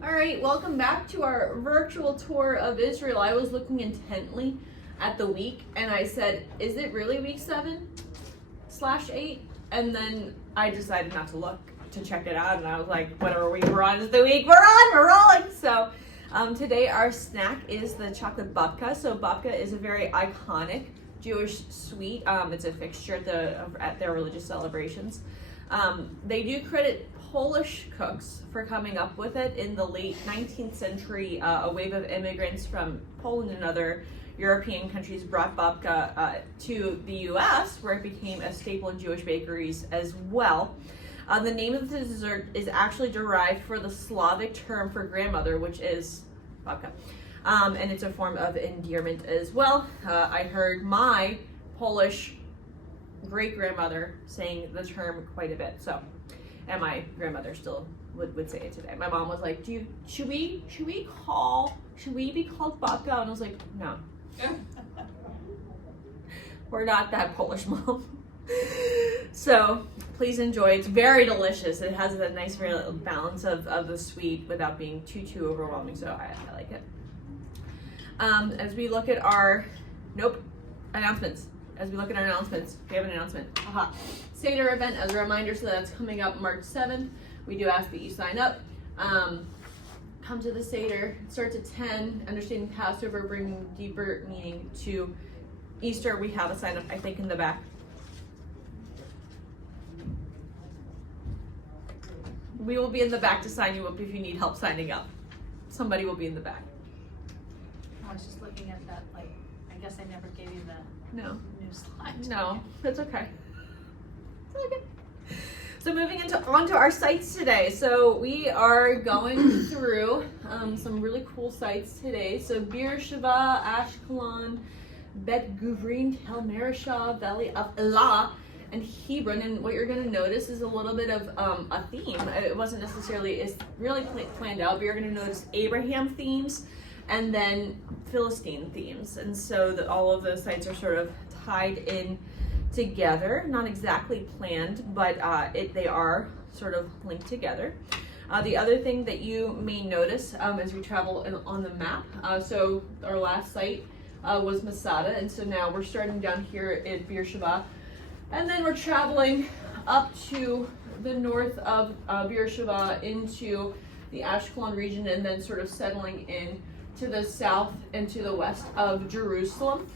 All right, welcome back to our virtual tour of Israel. I was looking intently at the week and I said, is it really week 7/8? And then I decided not to look to check it out, and I was like, whatever week we're on is the week we're on, we're rolling. So today our snack is the chocolate babka. So babka is a very iconic Jewish sweet. It's a fixture at their religious celebrations. They do credit Polish cooks for coming up with it in the late 19th century. A wave of immigrants from Poland and other European countries brought babka to the U.S., where it became a staple in Jewish bakeries as well. The name of the dessert is actually derived from the Slavic term for grandmother, which is babka, and it's a form of endearment as well. I heard my Polish great-grandmother saying the term quite a bit, so, and my grandmother still would say it today. My mom was like, should we be called babka? And I was like, no. We're not that Polish, Mom. So please enjoy. It's very delicious. It has a nice balance of the sweet without being too overwhelming, so I like it. As we look at our announcements. We have an announcement. Seder event as a reminder, so that's coming up March 7th. We do ask that you sign up. Come to the Seder. It starts at 10. Understanding Passover, bringing deeper meaning to Easter. We have a sign up, I think, in the back. We will be in the back to sign you up if you need help signing up. Somebody will be in the back. I was just looking at that, I guess I never gave you the No. new slide. No, that's okay. It's okay. So moving onto our sites today. So we are going through some really cool sites today. So Beersheba, Ashkelon, Bet Guvrin, Tel Marisha, Valley of Elah, and Hebron. And what you're going to notice is a little bit of a theme. It wasn't necessarily really planned out, but you're going to notice Abraham themes and then Philistine themes. And so all of those sites are sort of tied in together, not exactly planned, but they are sort of linked together. The other thing that you may notice as we travel on the map, so our last site was Masada, and so now we're starting down here at Beersheba, and then we're traveling up to the north of Beersheba into the Ashkelon region, and then sort of settling in to the south and to the west of Jerusalem.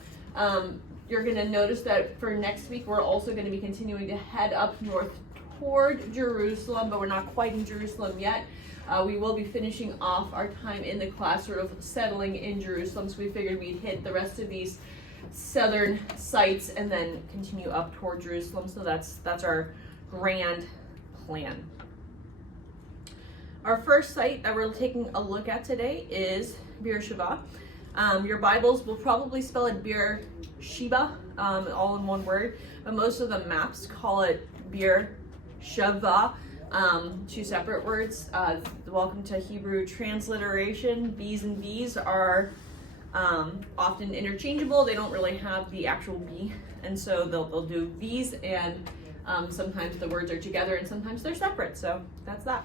You're going to notice that for next week, we're also going to be continuing to head up north toward Jerusalem, but we're not quite in Jerusalem yet. We will be finishing off our time in the class sort of settling in Jerusalem, so we figured we'd hit the rest of these southern sites and then continue up toward Jerusalem. So that's our grand plan. Our first site that we're taking a look at today is Beersheba. Your Bibles will probably spell it Beersheba, all in one word, but most of the maps call it Beersheva, two separate words. Welcome to Hebrew transliteration. B's and B's are often interchangeable. They don't really have the actual B, and so they'll do V's, and sometimes the words are together and sometimes they're separate, so that's that.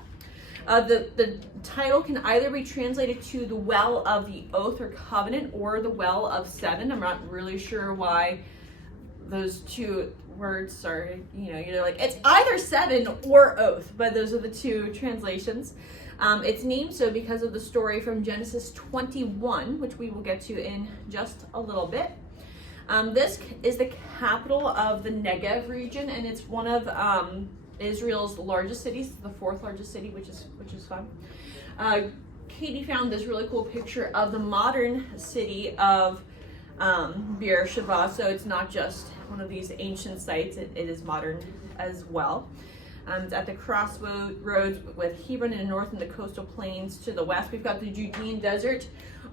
The title can either be translated to the well of the oath or covenant or the well of seven. I'm not really sure why those two words are, you're like, it's either seven or oath, but those are the two translations. It's named so because of the story from Genesis 21, which we will get to in just a little bit. This is the capital of the Negev region, and it's one of Israel's largest cities, the fourth largest city, which is fun. Katie found this really cool picture of the modern city of Beersheba, so it's not just one of these ancient sites, it is modern as well. It's at the crossroads with Hebron in the north and the coastal plains to the west. We've got the Judean desert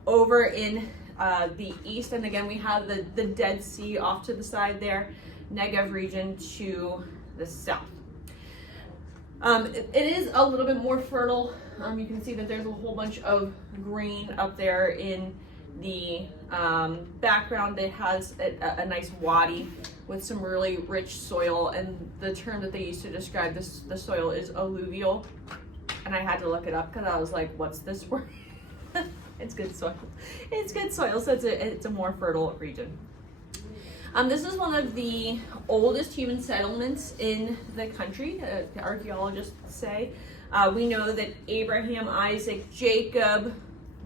over in the east, and again we have the Dead Sea off to the side there, Negev region to the south. It is a little bit more fertile. You can see that there's a whole bunch of green up there in the background. It has a nice wadi with some really rich soil, and the term that they use to describe the soil is alluvial. and I had to look it up because I was like, what's this word? It's good soil. It's good soil, so it's a more fertile region. This is one of the oldest human settlements in the country, archaeologists say. We know that Abraham, Isaac, Jacob,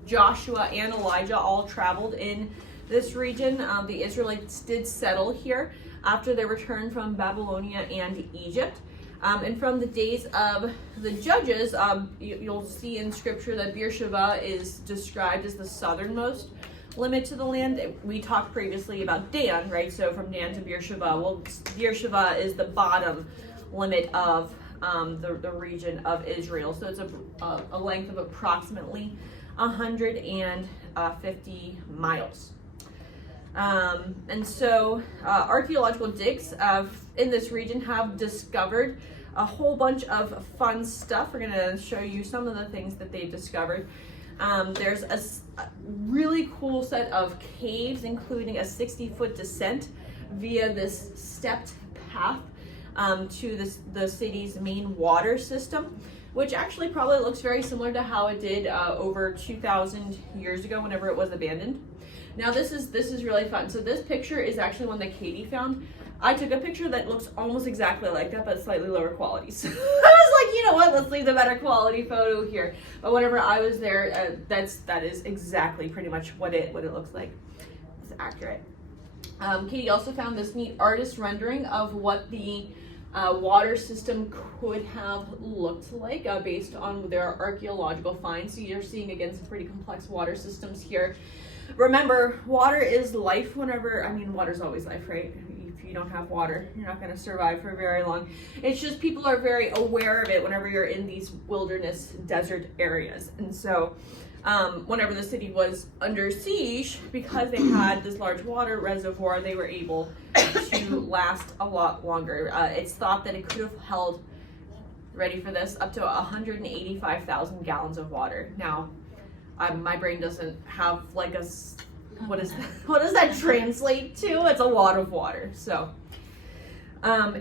Joshua, and Elijah all traveled in this region. The Israelites did settle here after their return from Babylonia and Egypt. And from the days of the judges, you'll see in scripture that Beersheba is described as the southernmost limit to the land. We talked previously about Dan, right? So from Dan to Beersheba. Well, Beersheba is the bottom limit of the region of Israel. So it's a length of approximately 150 miles. And so archaeological digs in this region have discovered a whole bunch of fun stuff. We're going to show you some of the things that they've discovered. There's a really cool set of caves, including a 60-foot descent via this stepped path to the city's main water system, which actually probably looks very similar to how it did over 2,000 years ago whenever it was abandoned. Now this is really fun. So this picture is actually one that Katie found. I took a picture that looks almost exactly like that, but slightly lower quality. So I was like, you know what, let's leave the better quality photo here. But whenever I was there, that is exactly pretty much what it looks like. It's accurate. Katie also found this neat artist rendering of what the water system could have looked like based on their archaeological finds. So you're seeing again some pretty complex water systems here. Remember, water is life water's always life, right? If you don't have water, you're not going to survive for very long. It's just people are very aware of it whenever you're in these wilderness desert areas. And so whenever the city was under siege, because they had this large water reservoir, they were able to last a lot longer. It's thought that it could have held, ready for this, up to 185,000 gallons of water. Now, my brain doesn't have like what does that translate to? It's a lot of water. So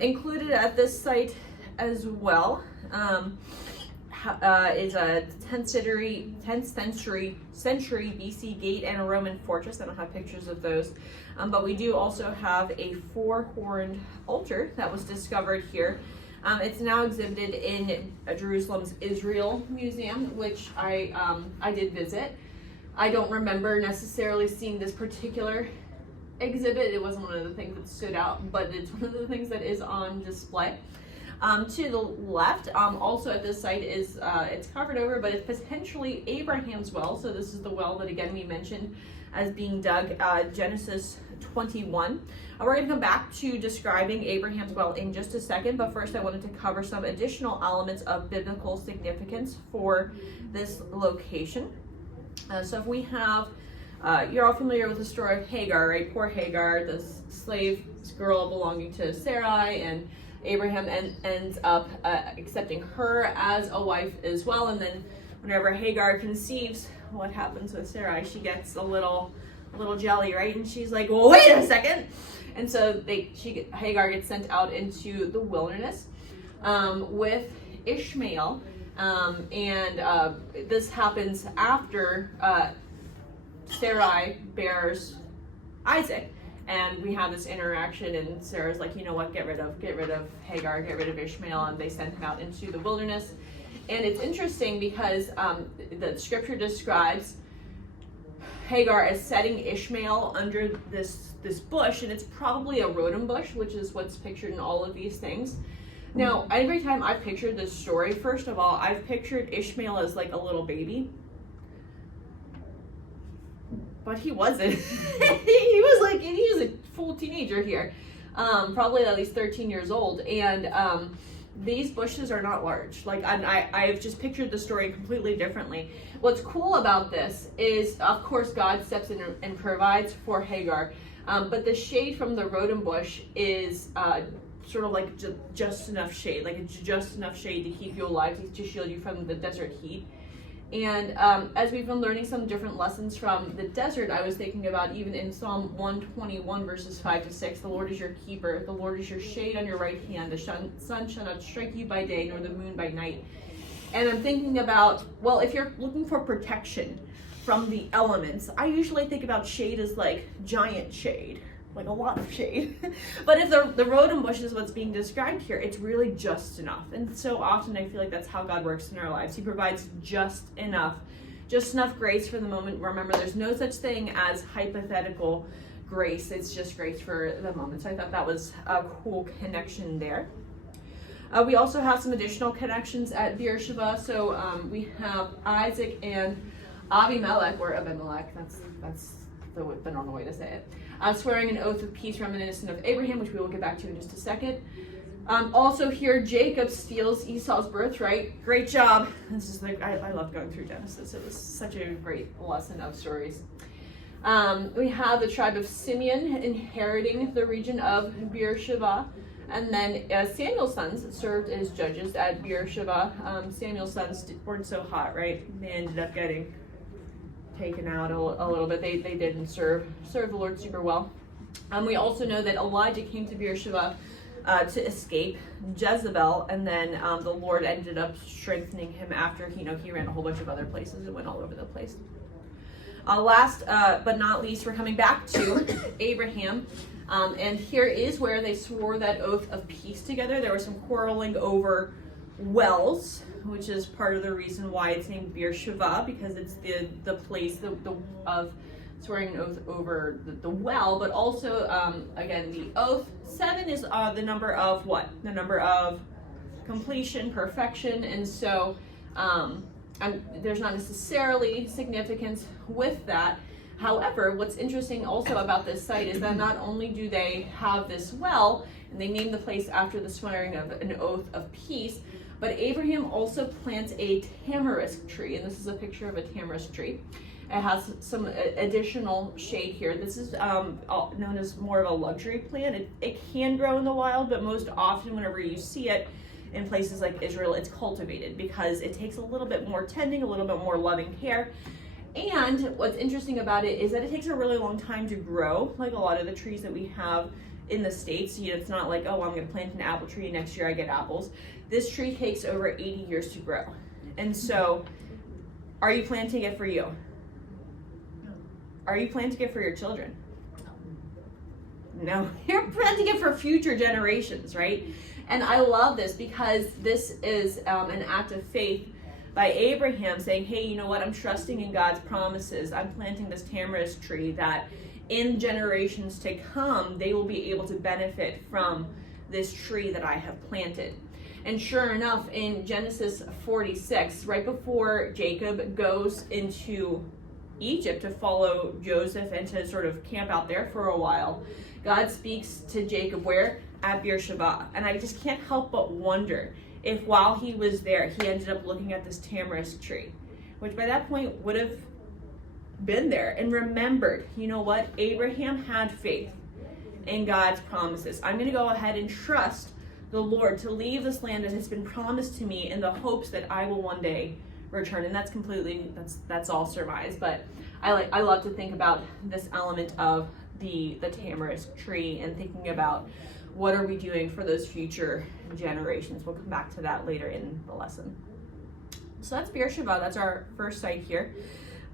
included at this site as well is a 10th century BC gate and a Roman fortress. I don't have pictures of those, but we do also have a 4-horned altar that was discovered here. It's now exhibited in Jerusalem's Israel Museum, which I did visit. I don't remember necessarily seeing this particular exhibit. It wasn't one of the things that stood out, but it's one of the things that is on display. To the left, also at this site is, it's covered over, but it's potentially Abraham's well. So this is the well that again we mentioned as being dug, Genesis 21. We're going to come back to describing Abraham's well in just a second, but first I wanted to cover some additional elements of biblical significance for this location. So if we have, you're all familiar with the story of Hagar, right? Poor Hagar, this slave girl belonging to Sarai, and Abraham ends up accepting her as a wife as well. And then whenever Hagar conceives, what happens with Sarai? She gets a little jelly, right? And she's like, well, wait a second. And so Hagar gets sent out into the wilderness with Ishmael. And this happens after Sarai bears Isaac. And we have this interaction, and Sarah's like, you know what, get rid of Hagar, get rid of Ishmael, and they send him out into the wilderness. And it's interesting because the scripture describes Hagar as setting Ishmael under this bush, and it's probably a rhodum bush, which is what's pictured in all of these things. Now, every time I've pictured this story, first of all, I've pictured Ishmael as like a little baby. But he wasn't. he was a full teenager here, probably at least 13 years old. And these bushes are not large. Like I've just pictured the story completely differently. What's cool about this is, of course, God steps in and provides for Hagar, but the shade from the rhodum bush is sort of like just enough shade, like it's just enough shade to keep you alive, to shield you from the desert heat. And as we've been learning some different lessons from the desert, I was thinking about even in Psalm 121 verses 5-6, the Lord is your keeper, the Lord is your shade on your right hand, the sun shall not strike you by day, nor the moon by night. And I'm thinking about, well, if you're looking for protection from the elements, I usually think about shade as like giant shade, like a lot of shade. But if the rodent bush is what's being described here, it's really just enough. And so often I feel like that's how God works in our lives. He provides just enough grace for the moment. Remember, there's no such thing as hypothetical grace. It's just grace for the moment. So I thought that was a cool connection there. We also have some additional connections at Beersheba. So we have Isaac and Abimelech, or Abimelech, that's the normal way to say it, swearing an oath of peace reminiscent of Abraham, which we will get back to in just a second. Also here, Jacob steals Esau's birthright. Great job. This is like, I love going through Genesis. It was such a great lesson of stories. We have the tribe of Simeon inheriting the region of Beersheba. And then Samuel's sons served as judges at Beersheba. Samuel's sons weren't so hot, right? They ended up getting taken out a little bit. They didn't serve the Lord super well. We also know that Elijah came to Beersheba to escape Jezebel, and then the Lord ended up strengthening him after he ran a whole bunch of other places and went all over the place. Last but not least, we're coming back to Abraham. And here is where they swore that oath of peace together. There was some quarreling over wells, which is part of the reason why it's named Beersheba, because it's the place of swearing an oath over the well. But also, again, the oath. 7 is the number of what? The number of completion, perfection. And so there's not necessarily significance with that. However, what's interesting also about this site is that not only do they have this well, and they name the place after the swearing of an oath of peace, but Abraham also plants a tamarisk tree, and this is a picture of a tamarisk tree. It has some additional shade here. This is known as more of a luxury plant. It can grow in the wild, but most often whenever you see it in places like Israel, it's cultivated because it takes a little bit more tending, a little bit more loving care. And what's interesting about it is that it takes a really long time to grow, like a lot of the trees that we have in the States. It's not like, oh, I'm going to plant an apple tree, next year I get apples. This tree takes over 80 years to grow. And so, are you planting it for you? No. Are you planting it for your children? No. You're planting it for future generations, right? And I love this because this is an act of faith by Abraham saying, hey, you know what? I'm trusting in God's promises. I'm planting this tamarisk tree that in generations to come, they will be able to benefit from this tree that I have planted. And sure enough, in Genesis 46, right before Jacob goes into Egypt to follow Joseph and to sort of camp out there for a while, God speaks to Jacob where? At Beersheba. And I just can't help but wonder if while he was there, he ended up looking at this tamarisk tree, which by that point would have been there and remembered, you know what? Abraham had faith in God's promises. I'm going to go ahead and trust the Lord to leave this land that has been promised to me in the hopes that I will one day return. And that's all surmise. But I love to think about this element of the tamarisk tree and thinking about what are we doing for those future generations. We'll come back to that later in the lesson. So that's Beersheba. That's our first site here.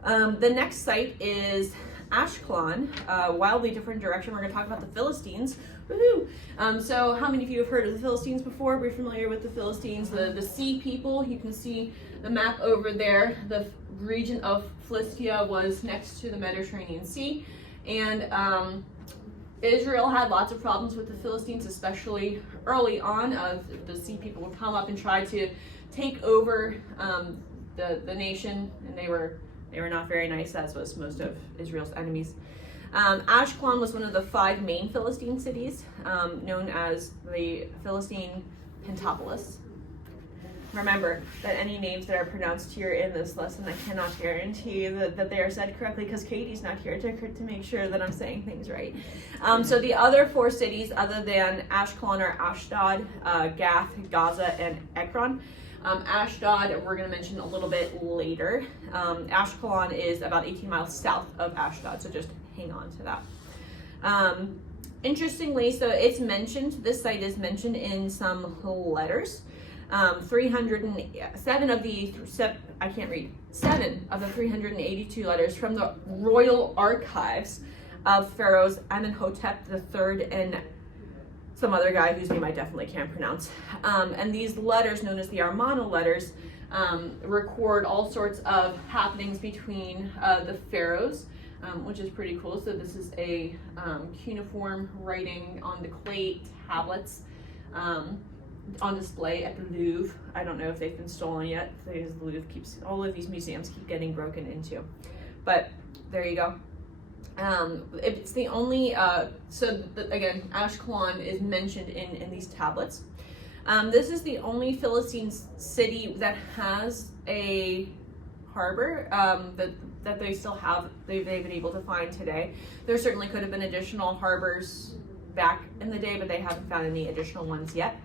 The next site is Ashkelon, wildly different direction. We're going to talk about the Philistines. Woohoo! So how many of you have heard of the Philistines before? We're familiar with the Philistines, the sea people. You can see the map over there. The region of Philistia was next to the Mediterranean Sea. And Israel had lots of problems with the Philistines, especially early on. The sea people would come up and try to take over the nation, and they were not very nice, as was most of Israel's enemies. Ashkelon was one of the 5 main Philistine cities, known as the Philistine Pentapolis. Remember that any names that are pronounced here in this lesson, I cannot guarantee that they are said correctly because Katie's not here to make sure that I'm saying things right. So the other 4 cities other than Ashkelon are Ashdod, Gath, Gaza, and Ekron. Ashdod, we're going to mention a little bit later. Ashkelon is about 18 miles south of Ashdod, so just hang on to that. Interestingly, so it's mentioned, this site is mentioned in some letters. 7 of the 382 letters from the royal archives of pharaohs Amenhotep III and some other guy whose name I definitely can't pronounce. And these letters, known as the Armano letters, record all sorts of happenings between the pharaohs, which is pretty cool. So this is a cuneiform writing on the clay tablets on display at the Louvre. I don't know if they've been stolen yet, because the Louvre keeps, all of these museums keep getting broken into. But there you go. It's the only, again, Ashkelon is mentioned in these tablets. This is the only Philistine city that has a harbor that they still have, they've been able to find today. There certainly could have been additional harbors back in the day, but they haven't found any additional ones yet.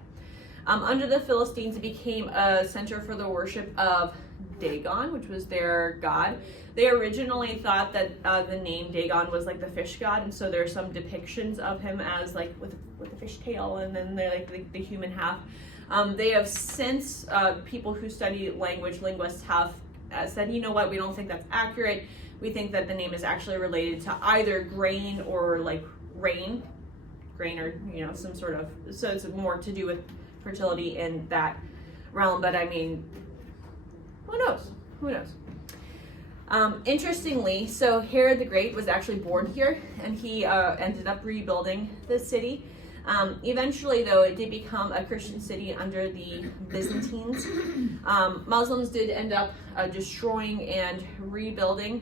Under the Philistines, it became a center for the worship of Dagon, which was their god. They originally thought that the name Dagon was like the fish god, and so there's some depictions of him as like with a fish tail, and then they're like the human half. They have since, people who study language, linguists have said, you know what, we don't think that's accurate. We think that the name is actually related to either grain or like rain, or, you know, some sort of, so it's more to do with fertility in that realm. But I mean, who knows? Interestingly, so Herod the Great was actually born here, and he ended up rebuilding the city. Eventually, though, it did become a Christian city under the Byzantines. Muslims did end up destroying and rebuilding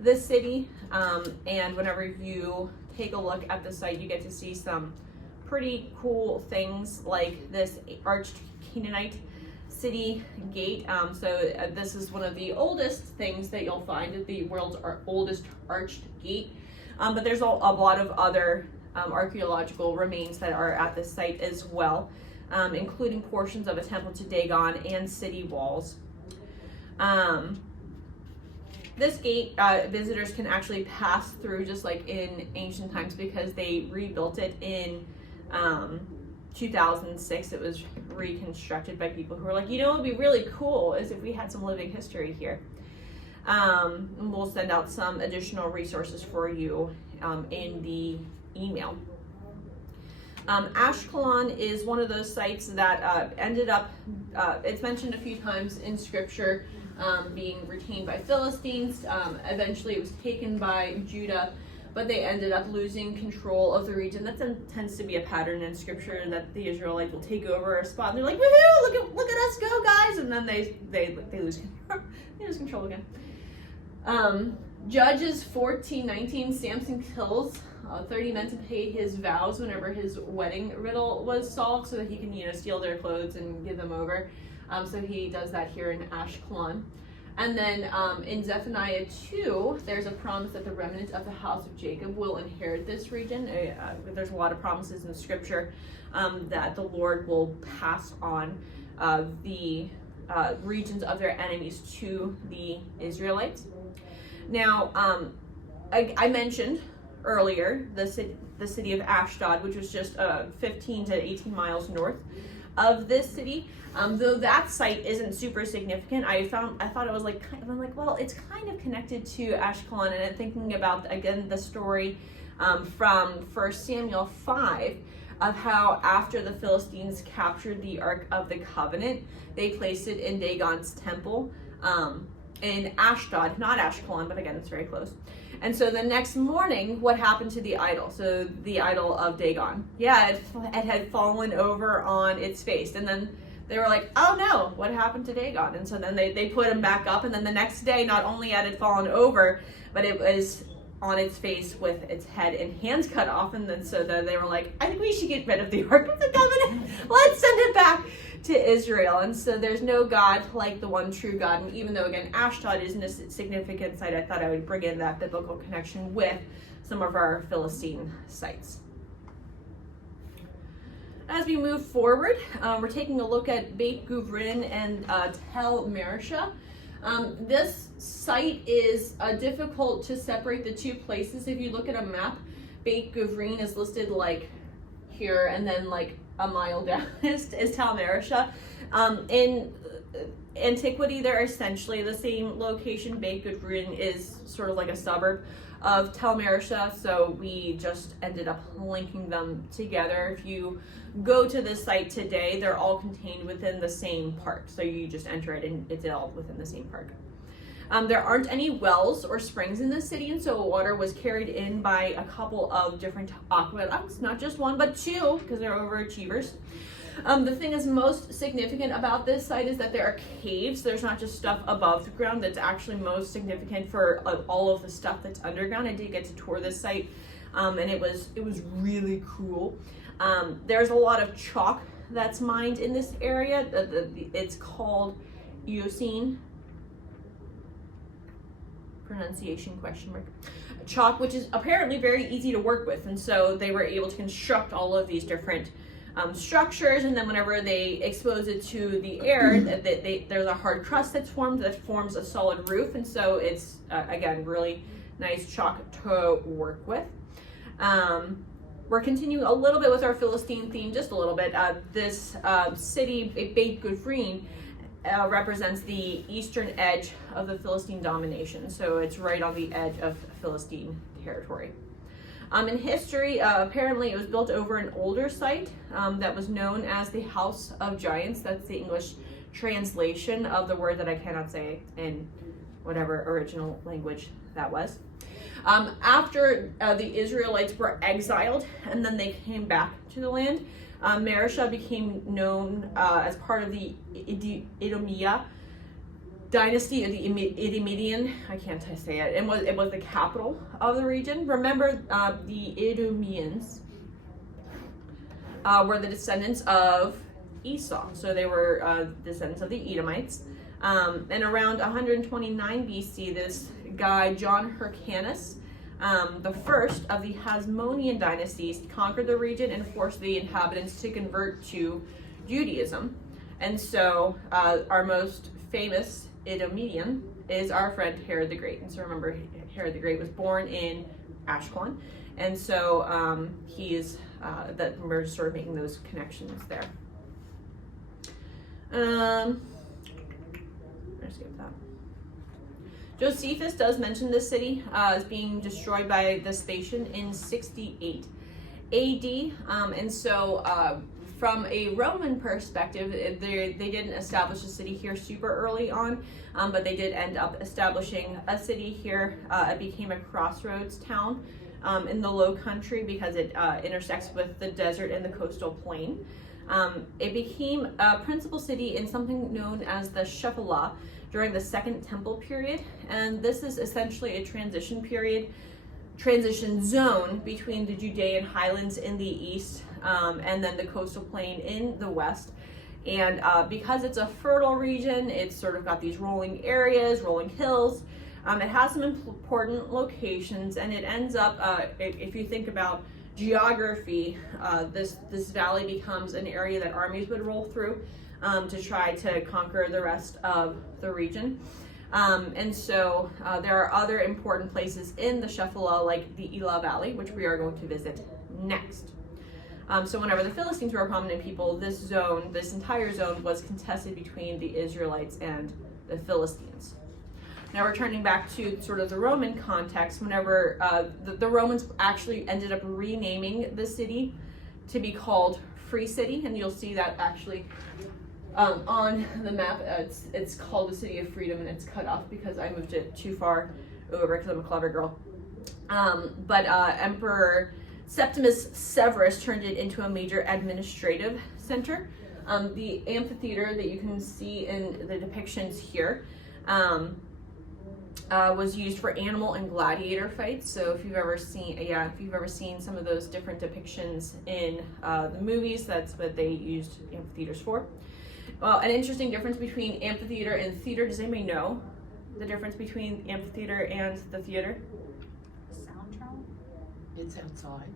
this city, and whenever you take a look at the site, you get to see some pretty cool things like this arched Canaanite city gate. This is one of the oldest things that you'll find at the world's oldest arched gate. But there's a lot of other archaeological remains that are at this site as well, including portions of a temple to Dagon and city walls. This gate, visitors can actually pass through just like in ancient times, because they rebuilt it in 2006. It was reconstructed by people who were like, you know, it would be really cool is if we had some living history here. And we'll send out some additional resources for you in the email. Ashkelon is one of those sites that ended up, it's mentioned a few times in scripture, being retained by Philistines. Eventually it was taken by Judah, but they ended up losing control of the region. That tends to be a pattern in scripture, that the Israelites will take over a spot and they're like, woohoo, look at us go, guys, and then they lose control again. Judges 14:19, Samson kills 30 men to pay his vows whenever his wedding riddle was solved, so that he can, you know, steal their clothes and give them over. So he does that here in Ashkelon. And then in Zephaniah 2, there's a promise that the remnant of the house of Jacob will inherit this region. There's a lot of promises in the scripture that the Lord will pass on the regions of their enemies to the Israelites. Now, I mentioned earlier the city of Ashdod, which was just 15 to 18 miles north of this city. Though that site isn't super significant, I thought it was like, I'm like, well, it's kind of connected to Ashkelon, and I'm thinking about, again, the story from 1 Samuel 5 of how after the Philistines captured the Ark of the Covenant, they placed it in Dagon's temple in Ashdod, not Ashkelon, but again, it's very close. And so the next morning, what happened to the idol? So the idol of Dagon, yeah, it had fallen over on its face, and then they were like, oh no, what happened to Dagon? And so then they put him back up, and then the next day, not only had it fallen over, but it was on its face with its head and hands cut off. And then so then they were like, I think we should get rid of the Ark of the Covenant. Let's send it back to Israel. And so there's no God like the one true God. And even though, again, Ashdod isn't a significant site, I thought I would bring in that biblical connection with some of our Philistine sites. As we move forward, we're taking a look at Beit Guvrin and Tel Marisha. This site is difficult to separate the two places. If you look at a map, Beit Guvrin is listed like here, and then like a mile down is Tel Marisha. In antiquity, they're essentially the same location. Berean is sort of like a suburb of Tel Marisha, so we just ended up linking them together. If you go to the site today, they're all contained within the same park, so you just enter it and it's all within the same park. There aren't any wells or springs in the city, and so water was carried in by a couple of different aqueducts, not just one but two, because they're overachievers. The thing is most significant about this site is that there are caves. There's not just stuff above the ground. That's actually most significant for all of the stuff that's underground. I did get to tour this site, and it was really cool. There's a lot of chalk that's mined in this area. It's called Eocene. Pronunciation question mark. Chalk, which is apparently very easy to work with, and so they were able to construct all of these different structures, and then whenever they expose it to the air, there's a hard crust that's formed that forms a solid roof, and so it's again really nice chalk to work with. We're continuing a little bit with our Philistine theme, just a little bit. This city, Berean, represents the eastern edge of the Philistine domination, so it's right on the edge of Philistine territory. In history, apparently it was built over an older site that was known as the House of Giants. That's the English translation of the word that I cannot say in whatever original language that was. After the Israelites were exiled and then they came back to the land, Marisha became known as part of the Edomia dynasty of the Edomian. I can't say it. It was the capital of the region. Remember, the Edomians were the descendants of Esau, so they were descendants of the Edomites. And around 129 BC, this guy John Hyrcanus, the first of the Hasmonean dynasties, conquered the region and forced the inhabitants to convert to Judaism. And so our most famous Edomian is our friend Herod the Great. And so remember, Herod the Great was born in Ashkelon, and so that we're just sort of making those connections there. Let's skip that. Josephus does mention this city as being destroyed by Vespasian in 68 AD, and so from a Roman perspective, they didn't establish a city here super early on, but they did end up establishing a city here. It became a crossroads town in the Low Country because it intersects with the desert and the coastal plain. It became a principal city in something known as the Shephelah during the Second Temple period, and this is essentially a transition zone between the Judean highlands in the east and then the coastal plain in the west. And because it's a fertile region, it's sort of got these rolling areas, rolling hills. It has some important locations, and it ends up, if you think about geography, this valley becomes an area that armies would roll through to try to conquer the rest of the region. And so there are other important places in the Shephelah, like the Elah Valley, which we are going to visit next. So whenever the Philistines were a prominent people, this entire zone was contested between the Israelites and the Philistines. Now returning back to sort of the Roman context, whenever the Romans actually ended up renaming the city to be called Free City, and you'll see that actually on the map. It's called the City of Freedom, and it's cut off because I moved it too far over because I'm a clever girl. But Emperor Septimus Severus turned it into a major administrative center. The amphitheater that you can see in the depictions here was used for animal and gladiator fights. So if you've ever seen some of those different depictions in the movies, that's what they used amphitheaters for. Well, an interesting difference between amphitheater and theater. Does anybody know the difference between amphitheater and the theater? Soundtrack? It's outside.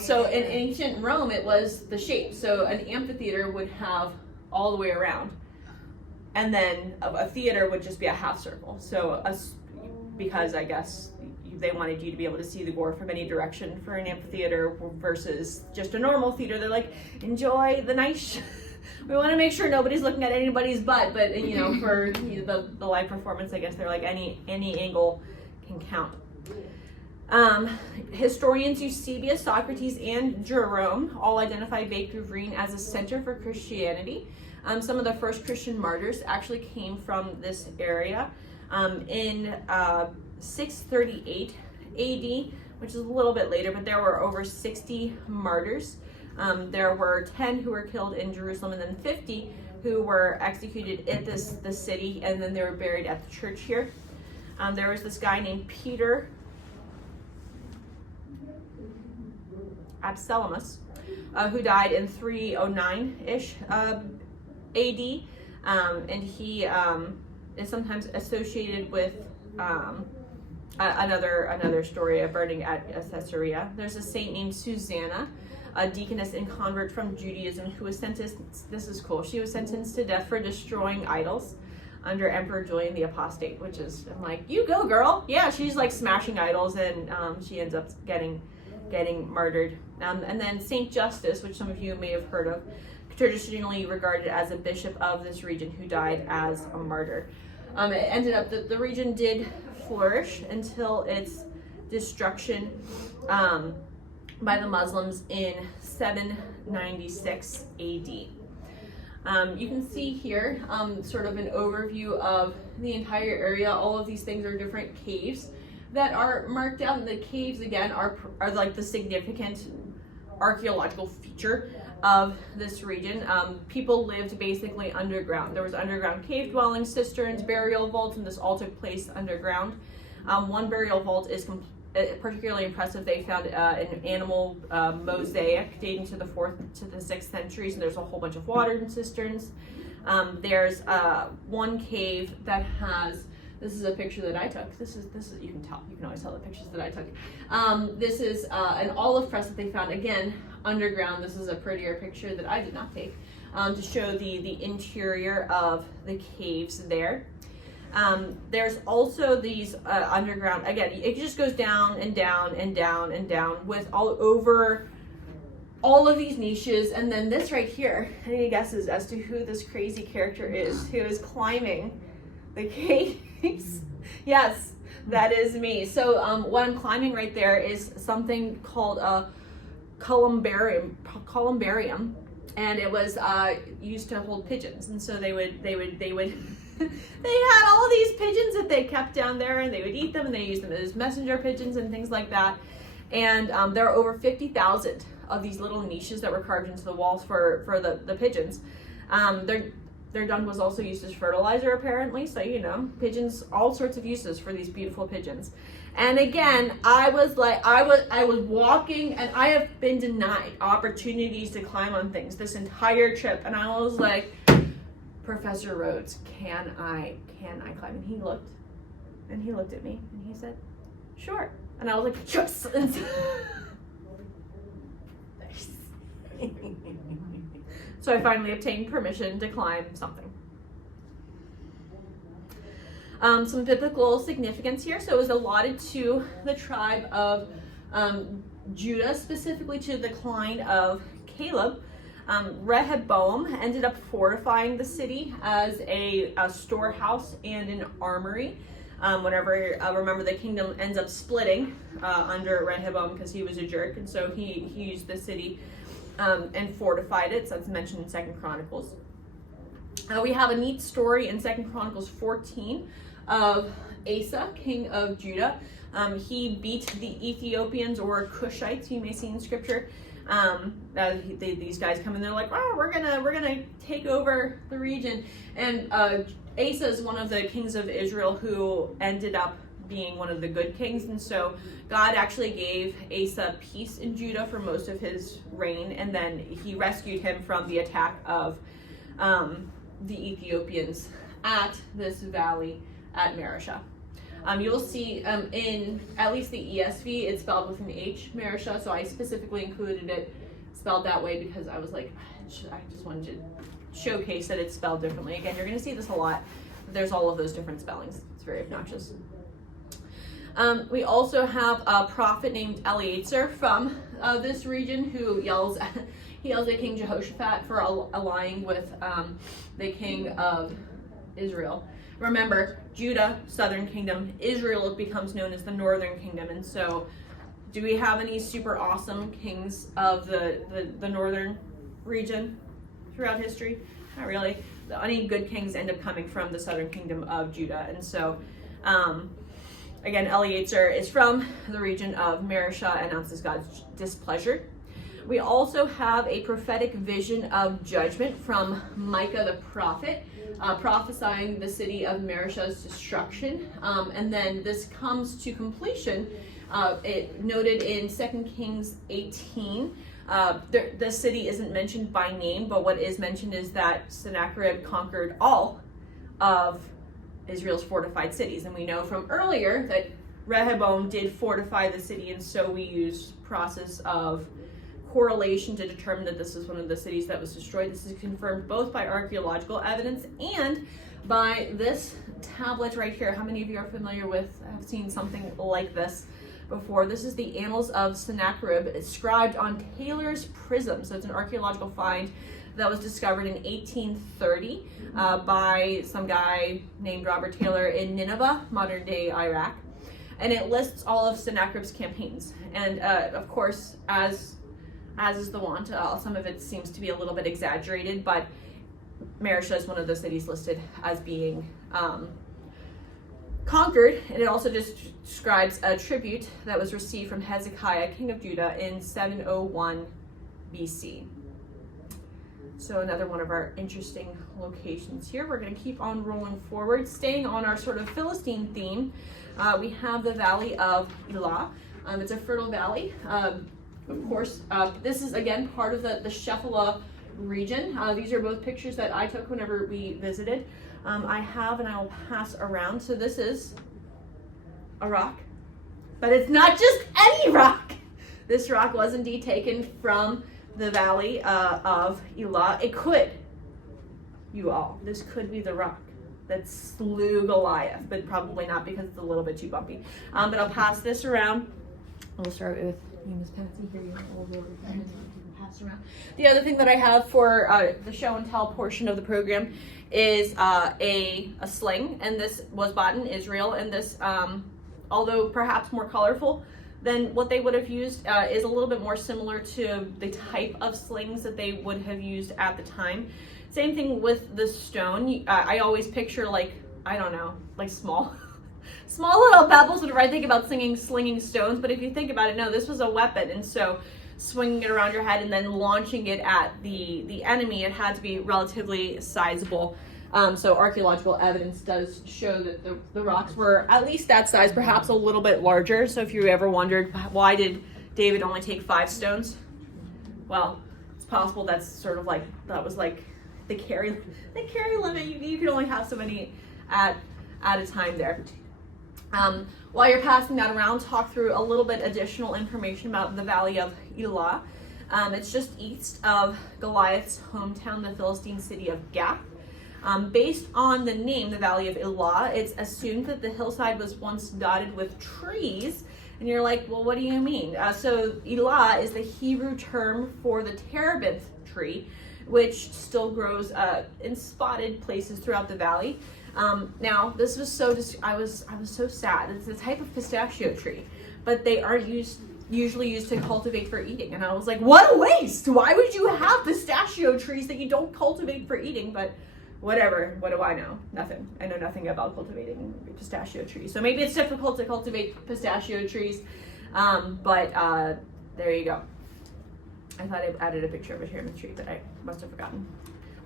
So in ancient Rome, it was the shape. So an amphitheater would have all the way around, and then a theater would just be a half circle. So because I guess they wanted you to be able to see the gore from any direction for an amphitheater versus just a normal theater. They're like, enjoy the nice we want to make sure nobody's looking at anybody's butt, but you know, for the live performance, I guess they're like any angle can count. Historians Eusebius, Socrates, and Jerome all identify Berean as a center for Christianity. Some of the first Christian martyrs actually came from this area. In 638 AD, which is a little bit later, but there were over 60 martyrs. There were 10 who were killed in Jerusalem, and then 50 who were executed at the city, and then they were buried at the church here. There was this guy named Peter Absalomus, who died in 309-ish AD, and he is sometimes associated with another story of burning at Caesarea. There's a saint named Susanna, a deaconess and convert from Judaism, who was sentenced, this is cool, she was sentenced to death for destroying idols under Emperor Julian the Apostate, which is, I'm like, you go girl. Yeah, she's like smashing idols, and she ends up getting murdered. And then Saint Justus, which some of you may have heard of, traditionally regarded as a bishop of this region, who died as a martyr. It ended up that the region did flourish until its destruction by the Muslims in 796 AD. You can see here sort of an overview of the entire area. All of these things are different caves that are marked out, and the caves again are like the significant archaeological feature of this region. People lived basically underground. There was underground cave dwellings, cisterns, burial vaults, and this all took place underground. One burial vault is particularly impressive. They found an animal mosaic dating to the 4th to the 6th centuries, and there's a whole bunch of water and cisterns. There's one cave that has, this is a picture that I took. This is you can always tell the pictures that I took. This is an olive press that they found, again, underground. This is a prettier picture that I did not take, to show the interior of the caves there. There's also these underground, again, it just goes down and down and down and down with all over all of these niches. And then this right here, any guesses as to who this crazy character is who is climbing the caves? Yes, that is me. So what I'm climbing right there is something called a columbarium, and it was used to hold pigeons. And so they would they had all these pigeons that they kept down there, and they would eat them, and they used them as messenger pigeons and things like that. And there are over 50,000 of these little niches that were carved into the walls for the pigeons. Their dung was also used as fertilizer, apparently. So, you know, pigeons, all sorts of uses for these beautiful pigeons. And again, I was walking, and I have been denied opportunities to climb on things this entire trip. And I was like, Professor Rhodes, can I climb? And he looked at me, and he said, sure. And I was like, yes. So I finally obtained permission to climb something. Some biblical significance here. So it was allotted to the tribe of Judah, specifically to the clan of Caleb. Rehoboam ended up fortifying the city as a storehouse and an armory. Remember the kingdom ends up splitting under Rehoboam because he was a jerk, and so he used the city and fortified it. So that's mentioned in 2 Chronicles. We have a neat story in 2 Chronicles 14 of Asa, king of Judah. He beat the Ethiopians, or Cushites, you may see in scripture. These guys come in, they're like, oh, we're gonna take over the region. And Asa is one of the kings of Israel who ended up being one of the good kings, and so God actually gave Asa peace in Judah for most of his reign, and then he rescued him from the attack of the Ethiopians at this valley at Mariah. You'll see in at least the ESV, it's spelled with an H, Mariah, so I specifically included it spelled that way because I was like, I just wanted to showcase that it's spelled differently. Again, you're going to see this a lot. There's all of those different spellings. It's very obnoxious. We also have a prophet named Eliezer from this region who yells He also King Jehoshaphat for allying with the king of Israel. Remember, Judah, southern kingdom, Israel becomes known as the northern kingdom. And so, do we have any super awesome kings of the northern region throughout history? Not really. Any good kings end up coming from the southern kingdom of Judah. And so, again, Eleazar is from the region of Mariah, announces God's displeasure. We also have a prophetic vision of judgment from Micah the prophet, prophesying the city of Mariah's destruction. And then this comes to completion. It noted in 2 Kings 18. The city isn't mentioned by name, but what is mentioned is that Sennacherib conquered all of Israel's fortified cities. And we know from earlier that Rehoboam did fortify the city, and so we use process of correlation to determine that this is one of the cities that was destroyed. This is confirmed both by archaeological evidence and by this tablet right here. How many of you are familiar with, have seen something like this before? This is the Annals of Sennacherib. It's scribed on Taylor's prism. So it's an archaeological find that was discovered in 1830 by some guy named Robert Taylor in Nineveh, modern day Iraq. And it lists all of Sennacherib's campaigns. And of course, as is the wont, some of it seems to be a little bit exaggerated, but Mariah is one of the cities listed as being conquered, and it also describes a tribute that was received from Hezekiah, king of Judah, in 701 BC. So another one of our interesting locations here. We're going to keep on rolling forward, staying on our sort of Philistine theme. We have the Valley of Elah. It's a fertile valley. Of course, this is again part of the Shephelah region. These are both pictures that I took whenever we visited. I have, and I will pass around. So this is a rock, but it's not just any rock. This rock was indeed taken from the Valley of Elah. It could, you all, this could be the rock that slew Goliath, but probably not because it's a little bit too bumpy. But I'll pass this around. We'll start with you, Miss Patsy. Here you go. Pass around. The other thing that I have for the show and tell portion of the program is a sling, and this was bought in Israel. And this, although perhaps more colorful than what they would have used, is a little bit more similar to the type of slings that they would have used at the time. Same thing with the stone. I always picture, like, I don't know, like small little pebbles whenever I think about slinging stones. But if you think about it, no, this was a weapon, and so swinging it around your head and then launching it at the enemy, it had to be relatively sizable. So archaeological evidence does show that the rocks were at least that size, perhaps a little bit larger. So if you ever wondered why did David only take 5 stones, well, it's possible that's sort of like, that was like the carry limit. You could only have so many at a time there. While you're passing that around, talk through a little bit additional information about the Valley of Elah. It's just east of Goliath's hometown, the Philistine city of Gath. Based on the name, the Valley of Elah, it's assumed that the hillside was once dotted with trees. And you're like, well, what do you mean? So Elah is the Hebrew term for the terebinth tree, which still grows in spotted places throughout the valley. Now, this was I was so sad. It's a type of pistachio tree, but they aren't usually used to cultivate for eating. And I was like, what a waste! Why would you have pistachio trees that you don't cultivate for eating? But whatever, what do I know? Nothing. I know nothing about cultivating pistachio trees. So maybe it's difficult to cultivate pistachio trees, but there you go. I thought I added a picture of a pyramid tree, but I must have forgotten.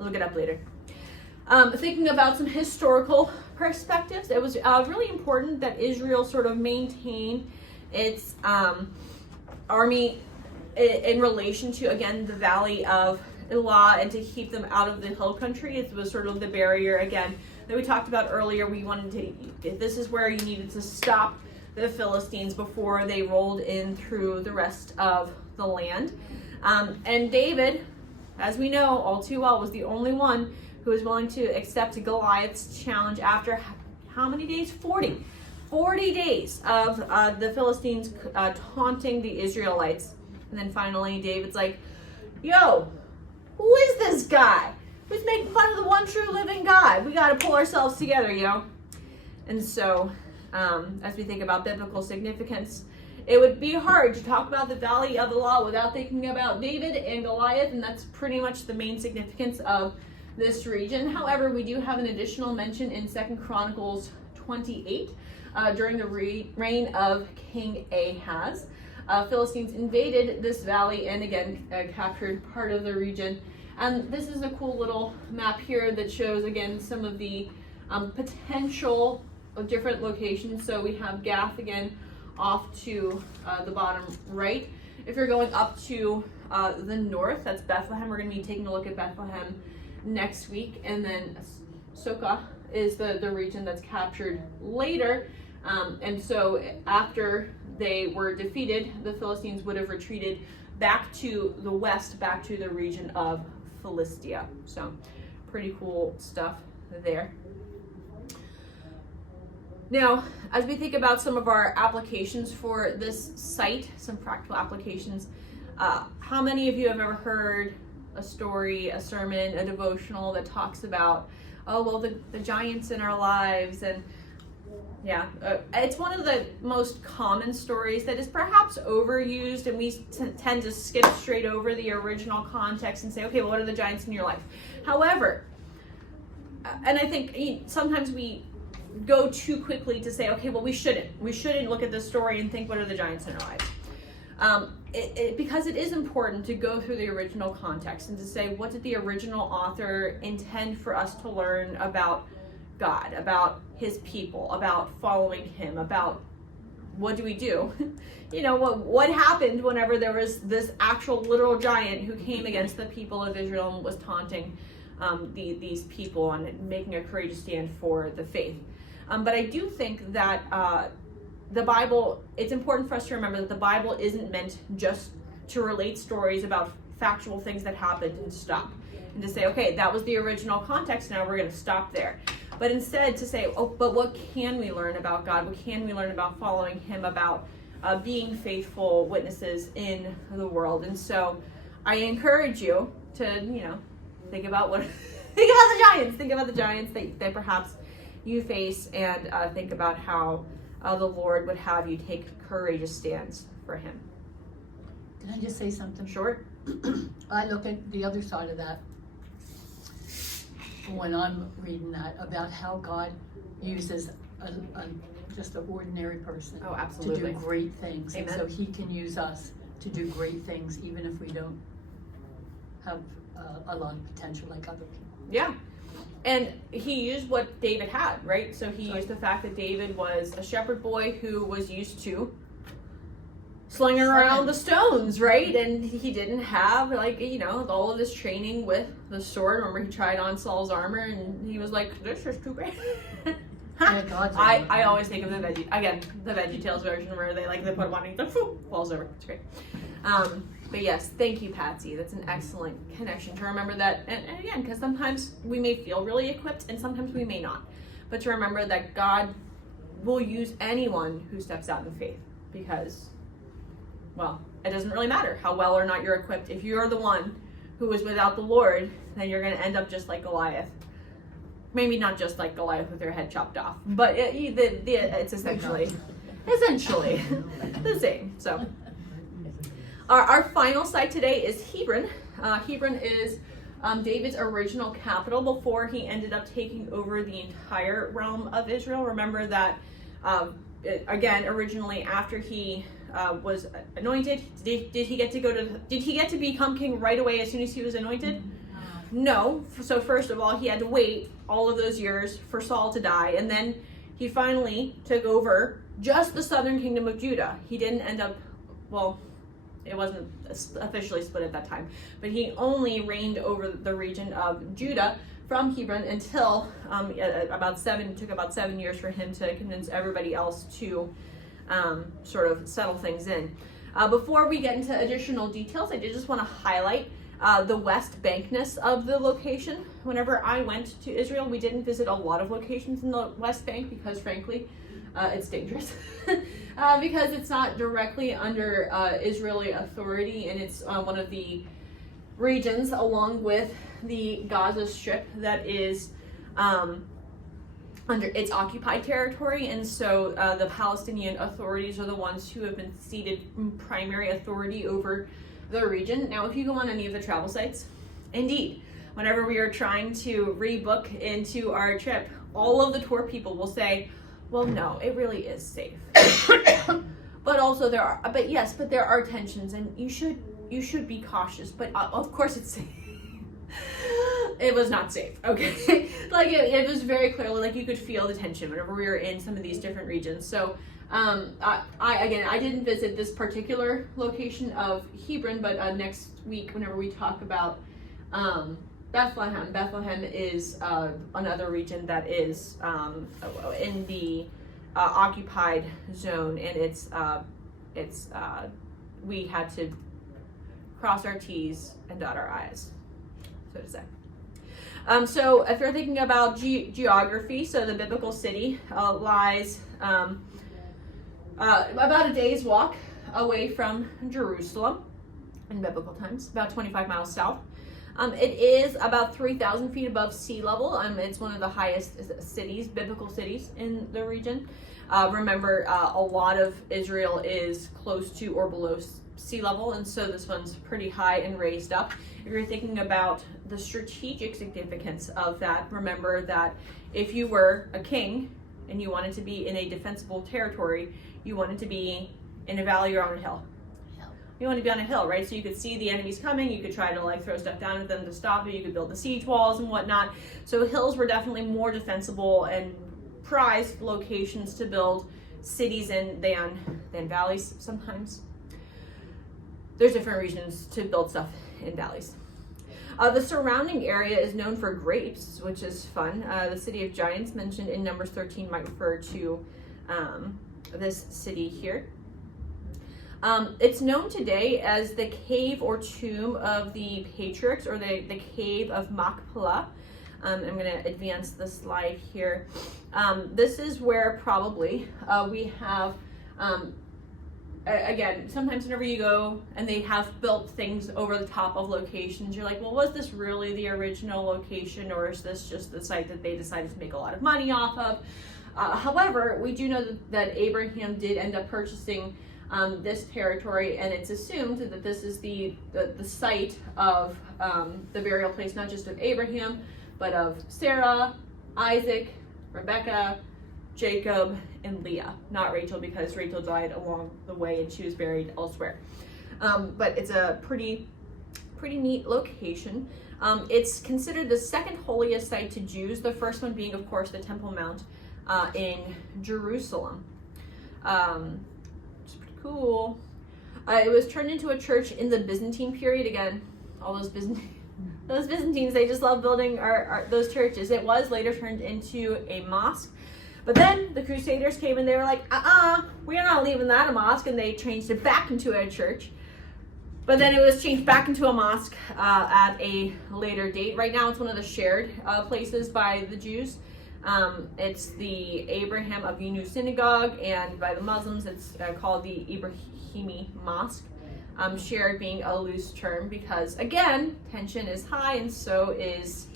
I'll look it up later. Thinking about some historical perspectives, it was really important that Israel sort of maintain its army in relation to, again, the Valley of Elah, and to keep them out of the hill country. It was sort of the barrier, again, that we talked about earlier. We wanted to, this is where you needed to stop the Philistines before they rolled in through the rest of the land. And David, as we know all too well, was the only one who was willing to accept Goliath's challenge after how many days? 40 days of the Philistines taunting the Israelites. And then finally David's like, yo, who is this guy? Who's making fun of the one true living God? We got to pull ourselves together, And so, as we think about biblical significance, it would be hard to talk about the Valley of Elah without thinking about David and Goliath, and that's pretty much the main significance of this region. However, we do have an additional mention in 2 Chronicles 28 during the reign of King Ahaz. Philistines invaded this valley and again captured part of the region. And this is a cool little map here that shows again some of the potential of different locations. So we have Gath again off to the bottom right. If you're going up to the north, that's Bethlehem. We're going to be taking a look at Bethlehem next week. And then Soka is the region that's captured later. And so after they were defeated, the Philistines would have retreated back to the west, back to the region of Philistia. So pretty cool stuff there. Now, as we think about some of our applications for this site, some practical applications, how many of you have ever heard a story, a sermon, a devotional that talks about, oh, well, the giants in our lives? And yeah, it's one of the most common stories that is perhaps overused, and we tend to skip straight over the original context and say, okay, well, what are the giants in your life? However, and I think sometimes we go too quickly to say, okay, well, we shouldn't look at this story and think, what are the giants in our lives? Because it is important to go through the original context and to say, what did the original author intend for us to learn about God, about his people, about following him, about what do we do? What happened whenever there was this actual literal giant who came against the people of Israel and was taunting these people and making a courageous stand for the faith. But I do think that the Bible, it's important for us to remember that the Bible isn't meant just to relate stories about factual things that happened and stop. And to say, okay, that was the original context, now we're going to stop there. But instead to say, oh, but what can we learn about God? What can we learn about following him, about being faithful witnesses in the world? And so I encourage you to, think about the giants that perhaps you face, and think about how the Lord would have you take courageous stands for him. Can I just say something? Sure. I look at the other side of that when I'm reading that, about how God uses just an ordinary person to do great things. Amen. And so he can use us to do great things even if we don't have a lot of potential like other people. Yeah. And he used what David had, right? So he used the fact that David was a shepherd boy who was used to slinging around the stones, right? And he didn't have, all of this training with the sword. Remember, he tried on Saul's armor, and he was like, this is too big. I always think of the VeggieTales version where they put one and falls over. It's great. But yes, thank you, Patsy. That's an excellent connection to remember that. And again, because sometimes we may feel really equipped and sometimes we may not. But to remember that God will use anyone who steps out in faith, because, well, it doesn't really matter how well or not you're equipped. If you're the one who is without the Lord, then you're going to end up just like Goliath. Maybe not just like Goliath with their head chopped off, but it's essentially the same. So our final site today is Hebron. Hebron is David's original capital before he ended up taking over the entire realm of Israel. Remember that, again, originally after he was anointed, did he get to become king right away as soon as he was anointed? No. So first of all, he had to wait all of those years for Saul to die, and then he finally took over just the southern kingdom of Judah. He didn't end up, well, it wasn't officially split at that time, but he only reigned over the region of Judah from Hebron until it took about 7 years for him to convince everybody else to sort of settle things in. Before we get into additional details, I did just want to highlight the West Bankness of the location. Whenever I went to Israel, we didn't visit a lot of locations in the West Bank because, frankly, it's dangerous. Because it's not directly under Israeli authority, and it's one of the regions along with the Gaza Strip that is under its occupied territory, and so the Palestinian authorities are the ones who have been ceded primary authority over the region. Now, if you go on any of the travel sites, indeed, whenever we are trying to rebook into our trip, all of the tour people will say, well, no, it really is safe. But also there are tensions, and you should be cautious, but of course it's safe. It was not safe, okay? Like it was very clearly, like you could feel the tension whenever we were in some of these different regions. So I didn't visit this particular location of Hebron, but next week whenever we talk about Bethlehem is another region that is in the occupied zone, and it's we had to cross our T's and dot our I's, so to say. So if you're thinking about geography, so the biblical city lies about a day's walk away from Jerusalem in biblical times, about 25 miles south. It is about 3,000 feet above sea level. It's one of the highest biblical cities in the region. Remember, a lot of Israel is close to or below sea level, and so this one's pretty high and raised up. If you're thinking about the strategic significance of that, remember that if you were a king and you wanted to be in a defensible territory, you wanted to be in a valley or on a hill. You want to be on a hill, right? So you could see the enemies coming, you could try to like throw stuff down at them to stop it, you could build the siege walls and whatnot. So hills were definitely more defensible and prized locations to build cities in than valleys sometimes. There's different reasons to build stuff in valleys. The surrounding area is known for grapes, which is fun. The city of giants mentioned in Numbers 13 might refer to this city here. It's known today as the cave or tomb of the patriarchs, or the cave of Machpelah. I'm going to advance the slide here. This is where probably we have, again, sometimes whenever you go and they have built things over the top of locations, you're like, well, was this really the original location, or is this just the site that they decided to make a lot of money off of? However, we do know that Abraham did end up purchasing this territory, and it's assumed that this is the site of the burial place, not just of Abraham, but of Sarah, Isaac, Rebecca, Jacob, and Leah. Not Rachel, because Rachel died along the way and she was buried elsewhere. But it's a pretty neat location. It's considered the second holiest site to Jews, the first one being, of course, the Temple Mount in Jerusalem. It's pretty cool. It was turned into a church in the Byzantine period. Again, all those Byzantines, they just love building those churches. It was later turned into a mosque. But then the Crusaders came and they were like, we're not leaving that a mosque, and they changed it back into a church. But then it was changed back into a mosque at a later date. Right now it's one of the shared places by the Jews. It's the Abraham Avinu Synagogue, and by the Muslims it's called the Ibrahimi Mosque. Shared being a loose term because, again, tension is high and so is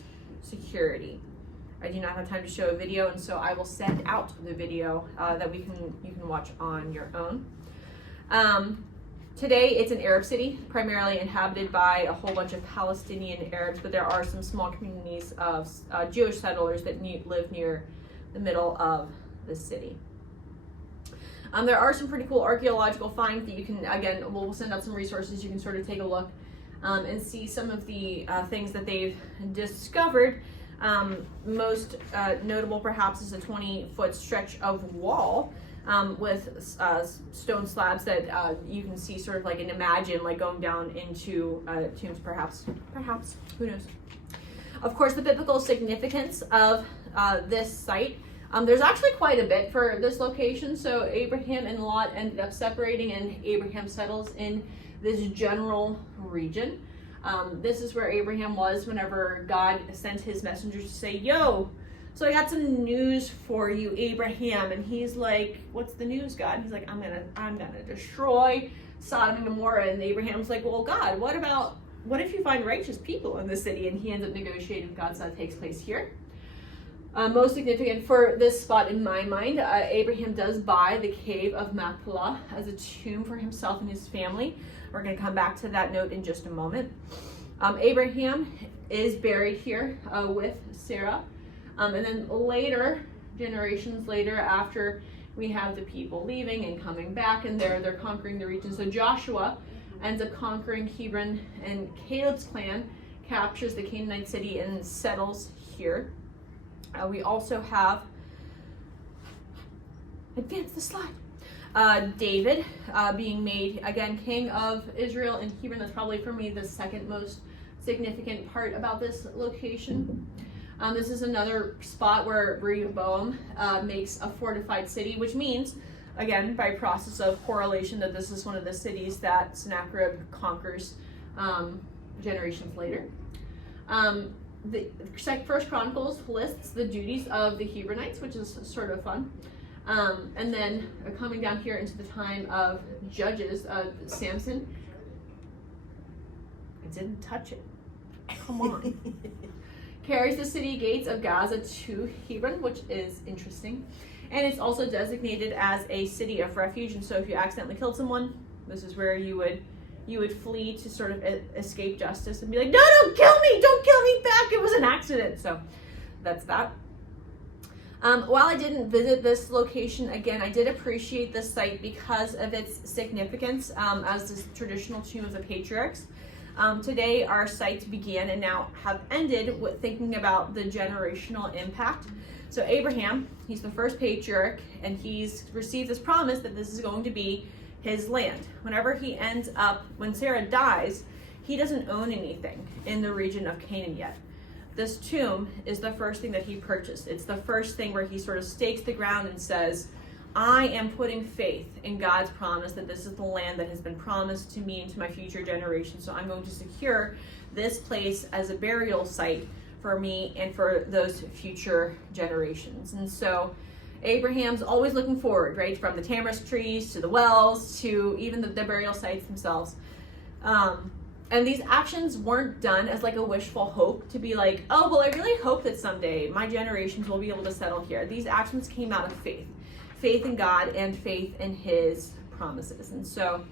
security. I do not have time to show a video, and so I will send out the video that you can watch on your own. Today, it's an Arab city, primarily inhabited by a whole bunch of Palestinian Arabs, but there are some small communities of Jewish settlers that live near the middle of the city. There are some pretty cool archaeological finds that you can, again, we'll send out some resources. You can sort of take a look and see some of the things that they've discovered. Most notable, perhaps, is a 20-foot stretch of wall with stone slabs that you can see sort of like, and imagine like going down into tombs, perhaps, who knows. Of course, the biblical significance of this site. There's actually quite a bit for this location. So Abraham and Lot ended up separating, and Abraham settles in this general region. This is where Abraham was whenever God sent his messengers to say, yo, so I got some news for you, Abraham. And he's like, what's the news, God? He's like, I'm gonna destroy Sodom and Gomorrah. And Abraham's like, well, God, what about what if you find righteous people in the city? And he ends up negotiating with God, so that takes place here. Most significant for this spot in my mind, Abraham does buy the cave of Machpelah as a tomb for himself and his family. We're going to come back to that note in just a moment. Abraham is buried here with Sarah. And then later, generations later, after we have the people leaving and coming back, and they're conquering the region. So Joshua ends up conquering Hebron, and Caleb's clan captures the Canaanite city and settles here. We also have, advance the slide, David being made, again, king of Israel and Hebron. That's probably for me the second most significant part about this location. This is another spot where Rehoboam makes a fortified city, which means, again, by process of correlation, that this is one of the cities that Sennacherib conquers generations later. The First Chronicles lists the duties of the Hebronites, which is sort of fun. And then coming down here into the time of Judges, Samson. I didn't touch it. Come on. Carries the city gates of Gaza to Hebron, which is interesting. And it's also designated as a city of refuge. And so if you accidentally killed someone, this is where you would flee to sort of escape justice and be like, no, don't kill me back, it was an accident. So that's that. While I didn't visit this location, again, I did appreciate this site because of its significance as this traditional tomb of the patriarchs. Today our sites began and now have ended with thinking about the generational impact. So Abraham, he's the first patriarch, and he's received this promise that this is going to be his land. Whenever he ends up, when Sarah dies, he doesn't own anything in the region of Canaan yet. This tomb is the first thing that he purchased. It's the first thing where he sort of stakes the ground and says, I am putting faith in God's promise that this is the land that has been promised to me and to my future generations. So I'm going to secure this place as a burial site for me and for those future generations. And so Abraham's always looking forward, right? From the tamarisk trees to the wells to even the burial sites themselves. And these actions weren't done as like a wishful hope to be like, oh, well, I really hope that someday my generations will be able to settle here. These actions came out of faith in God and faith in his promises. And so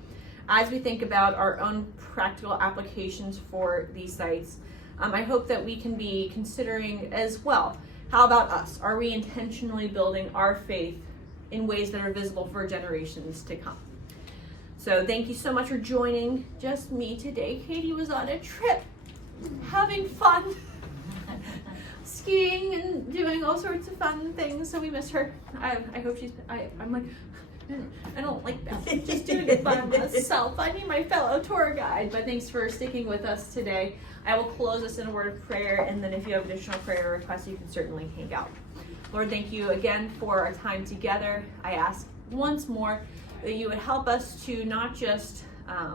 as we think about our own practical applications for these sites, I hope that we can be considering as well, how about us? Are we intentionally building our faith in ways that are visible for generations to come? So thank you so much for joining just me today. Katie was on a trip, having fun, skiing and doing all sorts of fun things, so we miss her. I hope I'm like, I don't like that. Just doing it by myself. I need my fellow tour guide, but thanks for sticking with us today. I will close us in a word of prayer, and then if you have additional prayer requests, you can certainly hang out. Lord, thank you again for our time together. I ask once more that you would help us to not just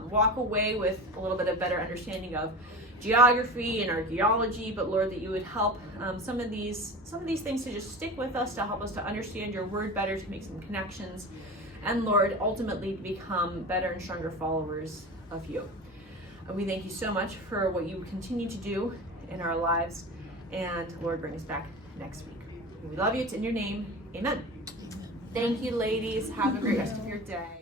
walk away with a little bit of better understanding of geography and archaeology, but Lord, that you would help some of these things to just stick with us, to help us to understand your word better, to make some connections, and Lord, ultimately to become better and stronger followers of you. And we thank you so much for what you continue to do in our lives, and Lord, bring us back next week. We love you. It's in your name. Amen. Thank you, ladies. Have a great rest of your day.